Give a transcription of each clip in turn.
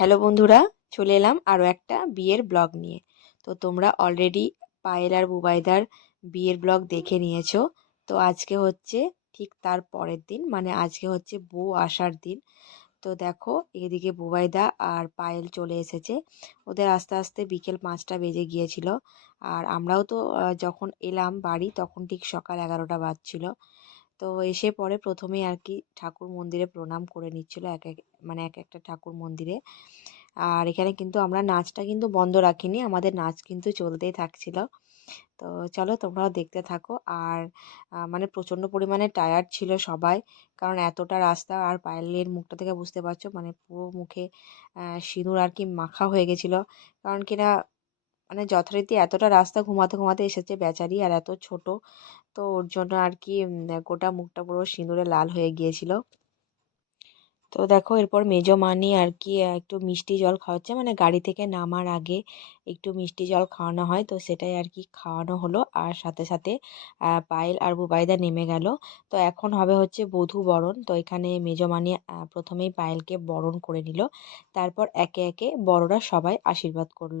Hello বন্ধুরা, চলে এলাম আরও একটা বিয়ের ব্লগ নিয়ে। তো তোমরা অলরেডি পায়েল আর বুবাইদার বিয়ের ব্লগ দেখে নিয়েছো। তো আজকে হচ্ছে ঠিক তার পরের দিন মানে আজকে হচ্ছে বউ আসার দিন। তো দেখো, এদিকে বুবাইদা আর পায়েল চলে এসেছে। ওদের আস্তে আস্তে বিকেল পাঁচটা বেজে গিয়েছিল। আর আমরাও তো যখন এলাম বাড়ি, তখন ঠিক সকাল এগারোটা বাজছিল। তো এসে পরে প্রথমেই আর কি ঠাকুর মন্দিরে প্রণাম করে নিচ্ছিল এক এক মানে এক একটা ঠাকুর মন্দিরে। আর এখানে কিন্তু আমরা নাচটা কিন্তু বন্ধ রাখিনি, আমাদের নাচ কিন্তু চলতেই থাকছিল। তো চলো তোমরাও দেখতে থাকো। আর মানে প্রচণ্ড পরিমাণে টায়ার্ড ছিল সবাই, কারণ এতটা রাস্তা আর পায়েলের মুখটা থেকে বুঝতে পারছ মানে পুরো মুখে সিঁদুর আর কি মাখা হয়ে গেছিল। কারণ কিনা মানে যথারীতি এতটা রাস্তা ঘুমাতে ঘুমাতে এসেছে বেচারি আর এত ছোট। তো ওর জন্য আর কি গোটা মুখটা পুরো সিঁদুরে লাল হয়ে গিয়েছিল। তো দেখো এরপর মেজো মানি আর কি একটু মিষ্টি জল খাওয়াচ্ছে। মানে গাড়ি থেকে নামার আগে একটু মিষ্টি জল খাওয়ানো হয়। তো সেটাই আর কি খাওয়ানো হলো। আর সাথে সাথে পায়েল আর বুবাইদা নেমে গেল। তো এখন হবে হচ্ছে বধূ বরণ। তো এখানে মেজো মানি প্রথমেই পায়েলকে বরণ করে নিল। তারপর একে একে বড়রা সবাই আশীর্বাদ করল।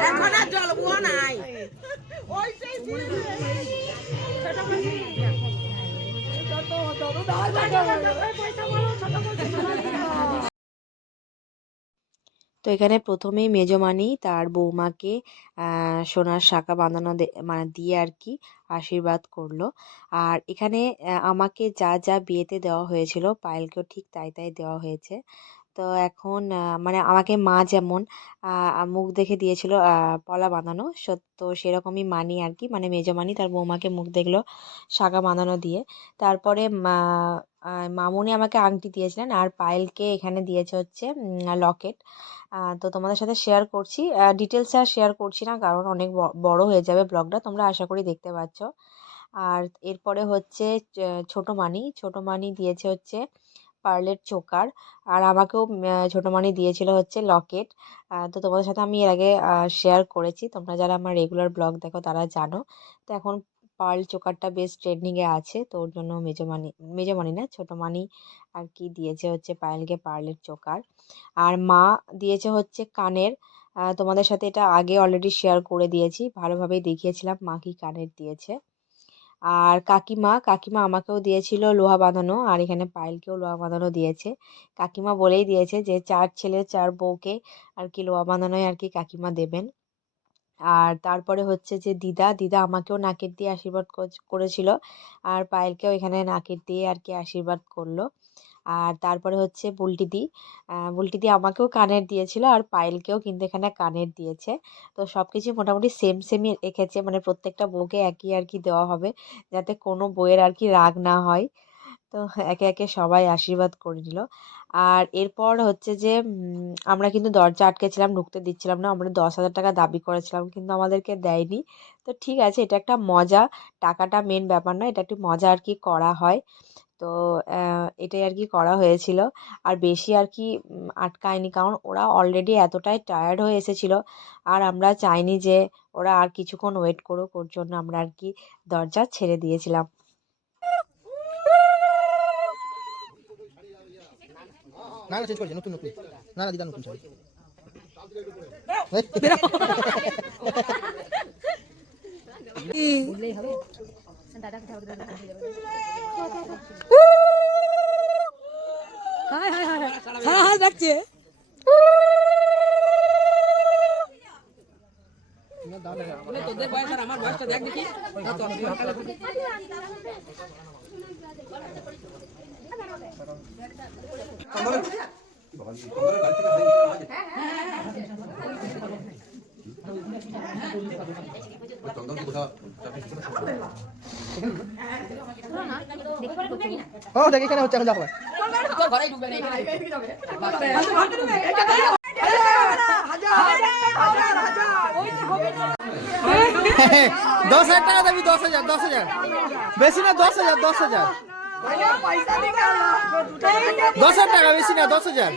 এখন আর তো এখানে প্রথমেই মেজমানি তার বৌমাকে আহ, সোনার শাঁখা বাঁধানো দে- মানে দিয়ে আর কি আশীর্বাদ করল। আর এখানে আমাকে যা যা বিয়েতে দেওয়া হয়েছিল পায়েলকেও ঠিক তাই তাই দেওয়া হয়েছে। তো এখন মানে আমাকে মা যেমন মুখ দেখে দিয়েছিল পলা বাঁধানো। তো সেরকমই মানি আর কি মানে মেজমানি তার বৌমাকে মুখ দেখল শাঁখা বাঁধানো দিয়ে। তারপরে মামুনি আমাকে আংটি দিয়েছিলেন আর পায়েলকে এখানে দিয়েছে হচ্ছে লকেট। তো তোমাদের সাথে শেয়ার করছি। ডিটেলসে আর শেয়ার করছি না, কারণ অনেক বড় হয়ে যাবে ব্লগটা তোমরা আশা করি দেখতে পাচ্ছ। আর এরপরে হচ্ছে ছোট মানি। ছোট মানি দিয়েছে হচ্ছে পার্লের চোকার। আর আমাকেও উম, আহ, ছোট মানি দিয়েছিল হচ্ছে লকেট। তো তোমাদের সাথে আমি এর আগে শেয়ার করেছি। তোমরা যারা আমার রেগুলার ব্লগ দেখো তারা জানো। তো এখন পার্ল চোকারটা বেশ ট্রেন্ডিংয়ে আছে। তো ওর জন্য মেজমানি মেজমানি না ছোট মানি আর কি দিয়েছে হচ্ছে পায়েলকে পার্লের চোকার। আর মা দিয়েছে হচ্ছে কানের। তোমাদের সাথে এটা আগে অলরেডি শেয়ার করে দিয়েছি। ভালোভাবেই দেখিয়েছিলাম মা কি কানের দিয়েছে। আর কাকিমা কাকিমা আমাকেও দিয়েছিল লোহা বাঁধানো আর এখানে পায়েলকেও লোহা বাঁধানো দিয়েছে। কাকিমা বলেই দিয়েছে যে, চার ছেলে, চার বউকে আর কি লোহা বাঁধানোই আর কি কাকিমা দেবেন। আর তারপরে হচ্ছে যে, দিদা দিদা আমাকেও নাকের দিয়ে আশীর্বাদ কর- করেছিল। আর পায়েলকেও এখানে নাকের দিয়ে আর কি আশীর্বাদ করল। আর তারপরে হচ্ছে বুলটিদি বুলটিদি আমাকেও কানের দিয়েছিল আর পায়েলকেও কিন্তু এখানে কানের দিয়েছে। তো সব কিছু মোটামুটি সেম সেমই রেখেছে মানে প্রত্যেকটা বউকে একই আর কি দেওয়া হবে যাতে কোনো বউয়ের আর কি রাগ না হয়। তো একে একে সবাই আশীর্বাদ করে নিল। আর এরপর হচ্ছে যে আমরা কিন্তু দরজা আটকেছিলাম, ঢুকতে দিচ্ছিলাম না। আমরা দশ হাজার টাকা দাবি করেছিলাম কিন্তু আমাদেরকে দেয়নি। তো ঠিক আছে, এটা একটা মজা। টাকাটা মেন ব্যাপার নয়, এটা একটু মজা আর কি করা হয়। তো এটাই আর কি করা হয়েছিল আর বেশি আর কি আটকায়নি কারণ ওরা অলরেডি এতটাই টায়ার্ড হয়ে এসেছিল আর আমরা চাইনি যে ওরা আর কিছুক্ষণ ওয়েট করুক ওর জন্য আমরা আর কি দরজা ছেড়ে দিয়েছিলাম না না চেঞ্জ করেছে নতুন নতুন না না দিদা নতুন ছবি হ্যাঁ হ্যাঁ তোদের বয়স আর আমার বয়সটা দেখ দেখি ও দেখ এখানে হচ্ছে এখন যাও তোর ঘরেই ঢুকবে না দশ হাজার টাকা দেবি দশ হাজার দশ হাজার। বেশি না দশ হাজার দশ হাজার। দশ হাজার টাকা বেশি না দশ হাজার।